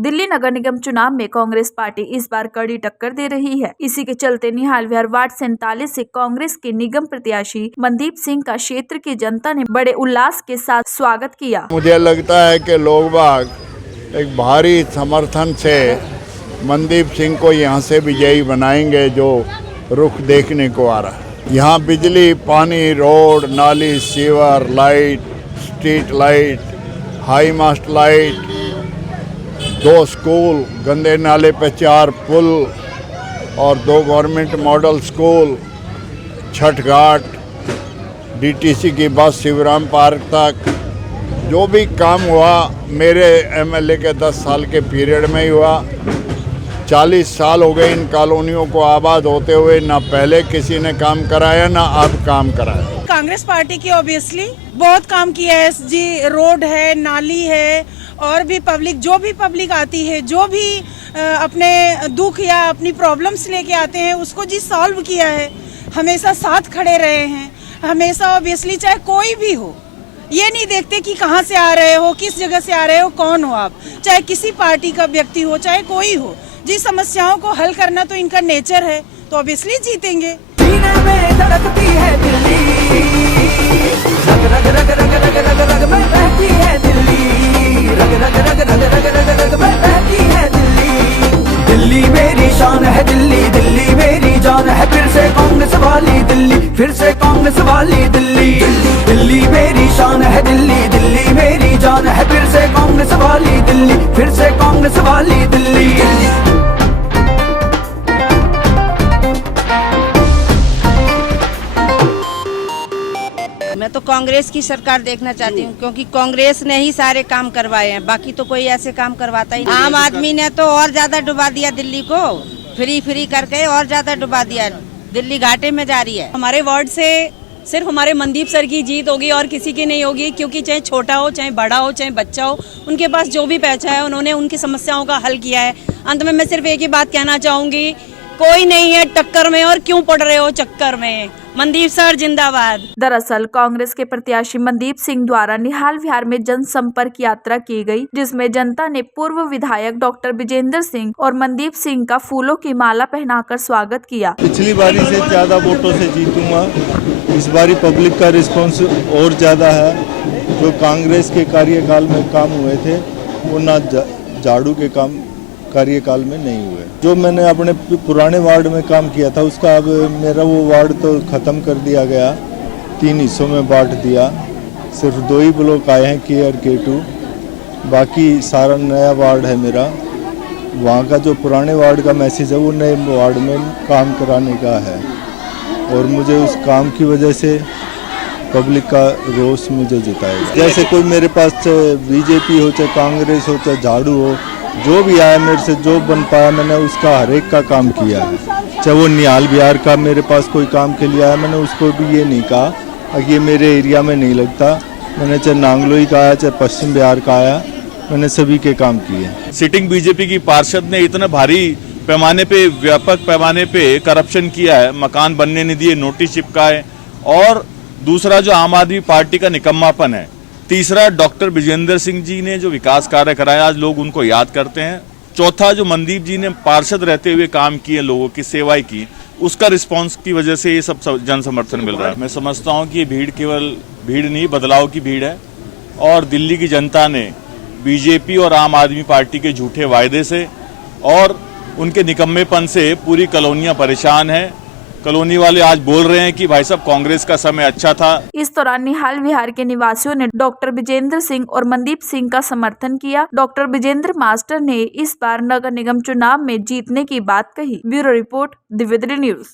दिल्ली नगर निगम चुनाव में कांग्रेस पार्टी इस बार कड़ी टक्कर दे रही है। इसी के चलते निहाल विहार वार्ड 47 से कांग्रेस के निगम प्रत्याशी मनदीप सिंह का क्षेत्र की जनता ने बड़े उल्लास के साथ स्वागत किया। मुझे लगता है कि लोग बाग एक भारी समर्थन से मनदीप सिंह को यहाँ से विजयी बनाएंगे, जो रुख देखने को आ रहा है। यहाँ बिजली, पानी, रोड, नाली, sewer, light, street light, high mast light, 2 school, गंदे नाले पे 4 पुल और 2 government model school, Chhath ghat, DTC की बस शिवराम पार्क तक, जो भी काम हुआ मेरे एमएलए के 10 साल के पीरियड में ही हुआ। 40 साल हो गए इन कॉलोनियों को आबाद होते हुए, ना पहले किसी ने काम कराया ना अब काम कराया। कांग्रेस पार्टी की ऑब्वियसली बहुत काम किया है जी। रोड है, नाली है और भी पब्लिक, जो भी पब्लिक आती है, जो भी अपने दुख या अपनी प्रॉब्लम्स लेके आते हैं उसको जी सॉल्व किया है। हमेशा साथ खड़े रहे हैं, हमेशा ऑब्वियसली, चाहे कोई भी हो, ये नहीं देखते कि कहाँ से आ रहे हो, किस जगह से आ रहे हो, कौन हो आप, चाहे किसी पार्टी का व्यक्ति हो, चाहे कोई हो, जी समस्याओं को हल करना तो इनका नेचर है, तो ऑब्वियसली जीतेंगे। सीने में धड़कती है दिल्ली, रग रग रग रग रग रग रग में बहती है दिल्ली, रग रग रग रग रग रग रग में बहती है दिल्ली। दिल्ली मेरी शान है दिल्ली, दिल्ली मेरी जान है, फिर से कांग्रेस वाली दिल्ली, फिर से कांग्रेस वाली दिल्ली। दिल्ली मेरी शान है दिल्ली, दिल्ली मेरी जान है, फिर से कांग्रेस वाली दिल्ली, फिर से कांग्रेस वाली दिल्ली। मैं तो कांग्रेस की सरकार देखना चाहती हूँ, क्योंकि कांग्रेस ने ही सारे काम करवाए हैं, बाकी तो कोई ऐसे काम करवाता ही नहीं। आम आदमी ने तो और ज्यादा डुबा दिया दिल्ली को, फ्री करके और ज्यादा डुबा दिया। दिल्ली घाटे में जा रही है। हमारे वार्ड से सिर्फ हमारे मनदीप सर की जीत होगी और किसी की नहीं होगी, क्योंकि चाहे छोटा हो, चाहे बड़ा हो, चाहे बच्चा हो, उनके पास जो भी पैसा है उन्होंने उनकी समस्याओं का हल किया है। अंत में मैं सिर्फ एक ही बात कहना चाहूंगी, कोई नहीं है टक्कर में और क्यों पड़ रहे हो चक्कर में। मनदीप सर जिंदाबाद। दरअसल कांग्रेस के प्रत्याशी मनदीप सिंह द्वारा निहाल विहार में जनसंपर्क यात्रा की गई, जिसमें जनता ने पूर्व विधायक डॉक्टर विजेंद्र सिंह और मनदीप सिंह का फूलों की माला पहनाकर स्वागत किया। पिछली बारी से ज्यादा वोटों से जीतूंगा। इस बारी पब्लिक का रिस्पांस और ज्यादा है। जो कांग्रेस के कार्यकाल में काम हुए थे वो ना झाड़ू के काम कार्यकाल में नहीं हुए। जो मैंने अपने पुराने वार्ड में काम किया था उसका अब मेरा वो वार्ड तो ख़त्म कर दिया गया, 3 हिस्सों में बांट दिया। सिर्फ 2 ही ब्लॉक आए हैं, के और के2, बाकी सारा नया वार्ड है मेरा। वहाँ का जो पुराने वार्ड का मैसेज है वो नए वार्ड में काम कराने का है, और मुझे उस काम की वजह से पब्लिक का रोष मुझे जिताएगा। जैसे कोई मेरे पास चाहे बीजेपी हो, चाहे कांग्रेस हो, चाहे झाड़ू हो, जो भी आया मेरे से जो बन पाया मैंने उसका हर एक का काम किया है। चाहे वो निहाल विहार का मेरे पास कोई काम के लिए आया, मैंने उसको भी ये नहीं कहा कि ये मेरे एरिया में नहीं लगता। मैंने चाहे नांगलोई का आया, चाहे पश्चिम बिहार का आया, मैंने सभी के काम किए। सिटिंग बीजेपी की पार्षद ने इतने भारी पैमाने पे, व्यापक पैमाने पे करप्शन किया है, मकान बनने नहीं दिए, नोटिस चिपकाए, और दूसरा जो आम आदमी पार्टी का निकम्मापन है, तीसरा डॉक्टर विजेंद्र सिंह जी ने जो विकास कार्य कराया आज लोग उनको याद करते हैं, चौथा जो मनदीप जी ने पार्षद रहते हुए काम किए, लोगों की सेवाएं की, उसका रिस्पांस की वजह से ये सब जन समर्थन मिल रहा है। मैं समझता हूँ कि ये भीड़ केवल भीड़ नहीं, बदलाव की भीड़ है, और दिल्ली की जनता ने बीजेपी और आम आदमी पार्टी के झूठे वायदे से और उनके निकम्मेपन से पूरी कॉलोनियां परेशान है। कॉलोनी वाले आज बोल रहे हैं कि भाई साहब कांग्रेस का समय अच्छा था। इस दौरान निहाल विहार के निवासियों ने डॉक्टर विजेंद्र सिंह और मनदीप सिंह का समर्थन किया। डॉक्टर विजेंद्र मास्टर ने इस बार नगर निगम चुनाव में जीतने की बात कही। Bureau report, Divya news.